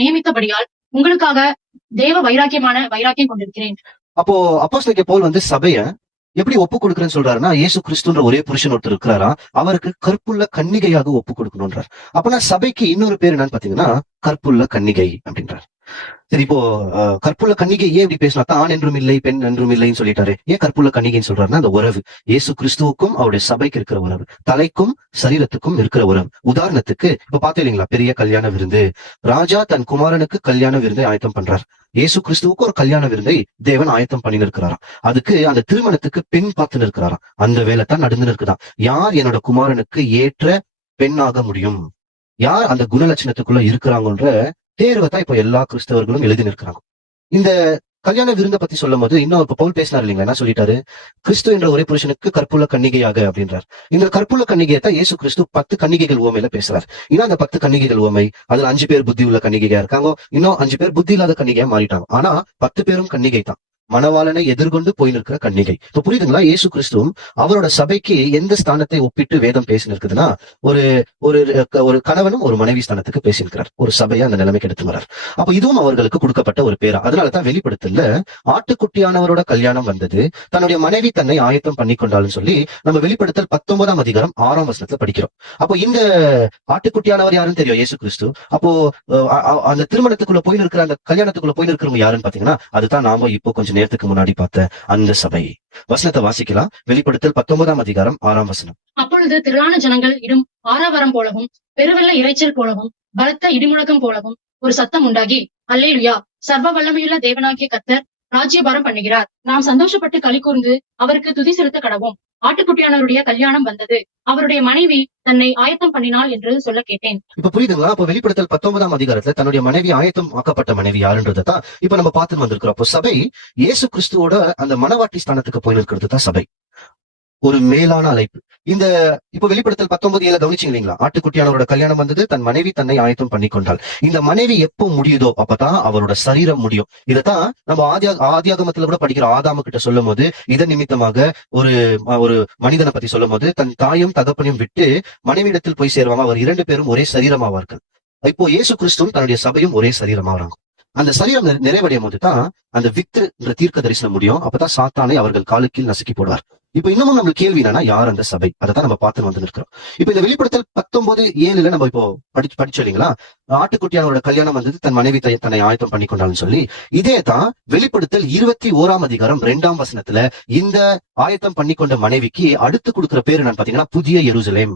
நியமித்தபடியால் உங்களுக்காக தேவ வைராக்கியமான வைராக்கியம் கொண்டிருக்கிறேன். அப்போ அப்போஸ்தலர் போல் வந்து சபைய எப்படி ஒப்பு கொடுக்குறேன்னு சொல்றாருன்னா இயேசு கிறிஸ்துன்ற ஒரே புருஷன் ஒருத்தர் இருக்கிறாரா? அவருக்கு கற்புள்ள கன்னிகையாக ஒப்பு கொடுக்கணும்ன்றார். அப்பனா சபைக்கு இன்னொரு பேர் என்னன்னு பாத்தீங்கன்னா கற்புள்ள கன்னிகை அப்படின்றார். சரி இப்போ கற்புள்ள கன்னிகை ஏன் இப்படி பேசினா தான் ஆண் என்றும் இல்லை பெண் என்றும் இல்லைன்னு சொல்லிட்டாரு. ஏன் கற்புள்ள கன்னிகைன்னு சொல்றாருன்னா அந்த உறவு. இயேசு கிறிஸ்துவுக்கும் அவருடைய சபைக்கு இருக்கிற உறவு. தலைக்கும் சரீரத்துக்கும் இருக்கிற உறவு. உதாரணத்துக்கு இப்ப பாத்தீங்க இல்லைங்களா பெரிய கல்யாண விருந்து. ராஜா தன் குமாரனுக்கு கல்யாண விருந்தை ஆயத்தம் பண்றார். இயேசு கிறிஸ்துவுக்கு ஒரு கல்யாண விருந்தை தேவன் ஆயத்தம் பண்ணி இருக்கிறாராம் அதுக்கு அந்த திருமணத்துக்கு பெண் பார்த்து நிற்கிறாராம். அந்த வேலை தான் நடந்து இருக்குதான் யார் என்னோட குமாரனுக்கு ஏற்ற பெண்ணாக முடியும்? யார் அந்த குணலட்சணத்துக்குள்ள இருக்கிறாங்கன்ற தேர்வை தான் இப்போ எல்லா கிறிஸ்தவர்களும் எழுதி நிற்கிறாங்க. இந்த கல்யாண விருந்தை பத்தி சொல்லும் போது இன்னும் இப்ப பவுல் பேசினார் இல்லைங்களா? என்ன சொல்லிட்டாரு? கிறிஸ்து என்ற ஒரே புருஷனுக்கு கற்புள்ள கன்னிகையாக அப்படின்றார். இந்த கற்புள்ள கன்னிகையை தான் இயேசு கிறிஸ்து பத்து கன்னிகைகள் ஓமையில பேசுறார். இன்னும் அந்த பத்து கன்னிகைகள் ஓமை அதுல அஞ்சு பேர் புத்தி உள்ள கன்னிகையா இருக்காங்க. இன்னும் அஞ்சு பேர் புத்தி இல்லாத கன்னிகையா மாறிட்டாங்க. ஆனா பத்து பேரும் கன்னிகை தான். மணவாளனை எதிர்கொண்டு போயிருக்கிற நிற்கிற கன்னிகை. இப்ப புரியுதுங்களா? இயேசு கிறிஸ்துவும் அவரோட சபைக்கு எந்த ஸ்தானத்தை ஒப்பிட்டு வேதம் பேசினிருக்குதுன்னா ஒரு ஒரு ஒரு கணவனும் ஒரு மனைவி ஸ்தானத்துக்கு பேசியிருக்கிறார். ஒரு சபையை அந்த நிலைமைக்கு எடுத்து வரார் அப்ப இதுவும் அவர்களுக்கு கொடுக்கப்பட்ட ஒரு பேரா. அதனாலதான் வெளிப்படுத்தல ஆட்டுக்குட்டியானவரோட கல்யாணம் வந்தது தன்னுடைய மனைவி தன்னை ஆயத்தம் பண்ணி கொண்டாலும் சொல்லி நம்ம வெளிப்படுத்தல் பத்தொன்பதாம் அதிகாரம் ஆறாம் வசனத்துல படிக்கிறோம். அப்போ இந்த ஆட்டுக்குட்டியானவர் யாருன்னு தெரியும்? இயேசு கிறிஸ்து. அப்போ அந்த திருமணத்துக்குள்ள போயிருக்கிற அந்த கல்யாணத்துக்குள்ள போயிருக்கிறவங்க யாருன்னு பாத்தீங்கன்னா அதுதான் நாம இப்போ கொஞ்ச நேரத்துக்கு முன்னாடி பார்த்த அந்த சபை. வசனத்தை வாசிக்கலாம். வெளிப்படுத்தல் பத்தொன்பதாம் அதிகாரம் ஆறாம் வசனம். அப்பொழுது திரளான ஜனங்கள் இடும் ஆறாவரம் போலவும் பெருவெள்ள இரைச்சல் போலவும் பலத்த இடிமுழக்கம் போலவும் ஒரு சத்தம் உண்டாகி அல்லேலுயா! சர்வ வல்லமையுள்ள தேவனாகிய கத்தர் ராஜ்யபாரம் பண்ணுகிறார். நாம் சந்தோஷப்பட்டு களி கூர்ந்து அவருக்கு துதி செலுத்த கடவோம். ஆட்டுக்குட்டியானவருடைய கல்யாணம் வந்தது. அவருடைய மனைவி தன்னை ஆயத்தம் பண்ணினாள் என்று சொல்ல கேட்டேன். இப்ப புரியுதுங்களா? அப்ப வெளிப்படுத்தல் பத்தொன்பதாம் அதிகாரத்துல தன்னுடைய மனைவி ஆயத்தம் ஆக்கப்பட்ட மனைவி யாருன்றதை தான் இப்ப நம்ம பார்த்துட்டு வந்திருக்கிறோம். அப்போ சபை இயேசு கிறிஸ்துவோட அந்த மனவாட்டி ஸ்தானத்துக்கு போயிருக்கிறது தான் சபை. ஒரு மேலான அழைப்பு. இந்த இப்ப வெளிப்படுத்தல் பத்தொன்பது ஏழு கவனிச்சிங்க இல்லைங்களா ஆட்டுக்குட்டியானவரோட கல்யாணம் வந்தது தன் மனைவி தன்னை ஆயத்தம் பண்ணி கொண்டாள் இந்த மனைவி எப்போ முடியுதோ அப்பதான் அவரோட சரீரம் முடியும். இதைத்தான் நம்ம ஆதியா ஆதியாகமத்துல கூட படிக்கிற ஆதாம கிட்ட சொல்லும் போது இதன் நிமித்தமாக ஒரு ஒரு மனிதனை பத்தி சொல்லும் போது தன் தாயும் தகப்பனையும் விட்டு மனைவியிடத்தில் போய் சேருவாங்க. அவர் இரண்டு பேரும் ஒரே சரீரமாவார்கள் இப்போ இயேசு கிறிஸ்துவும் தன்னுடைய சபையும் ஒரே சரீரமாவறாங்க அந்த சரீரம் நிறை- நிறைவடையும் போது தான் அந்த வித்து என்ற தீர்க்க தரிசனம் முடியும். அப்பதான் சாத்தானை அவர்கள் காலுக்கில் நசுக்கி போடுவார். இப்ப இன்னமும் நம்ம கேள்வி என்னன்னா யார் அந்த சபை? அதை தான் நம்ம பார்த்து வந்து நிற்கிறோம். இப்ப இந்த வெளிப்படுத்தல் பத்தொன்பது ஏழுல நம்ம இப்போ படிச்சு படிச்சு இல்லைங்களா? ஆட்டுக்குட்டியானோட கல்யாணம் வந்தது தன் மனைவி தை- தன்னை ஆயத்தம் பண்ணி கொண்டாலும் சொல்லி இதே தான் வெளிப்படுத்தல் இருபத்தி ஓராம் அதிகாரம் ரெண்டாம் வசனத்துல இந்த ஆயத்தம் பண்ணி கொண்ட மனைவிக்கு அடுத்து கொடுக்குற பேர் என்னன்னு பாத்தீங்கன்னா புதிய எருசலேம்.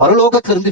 பரலோகத்திலிருந்து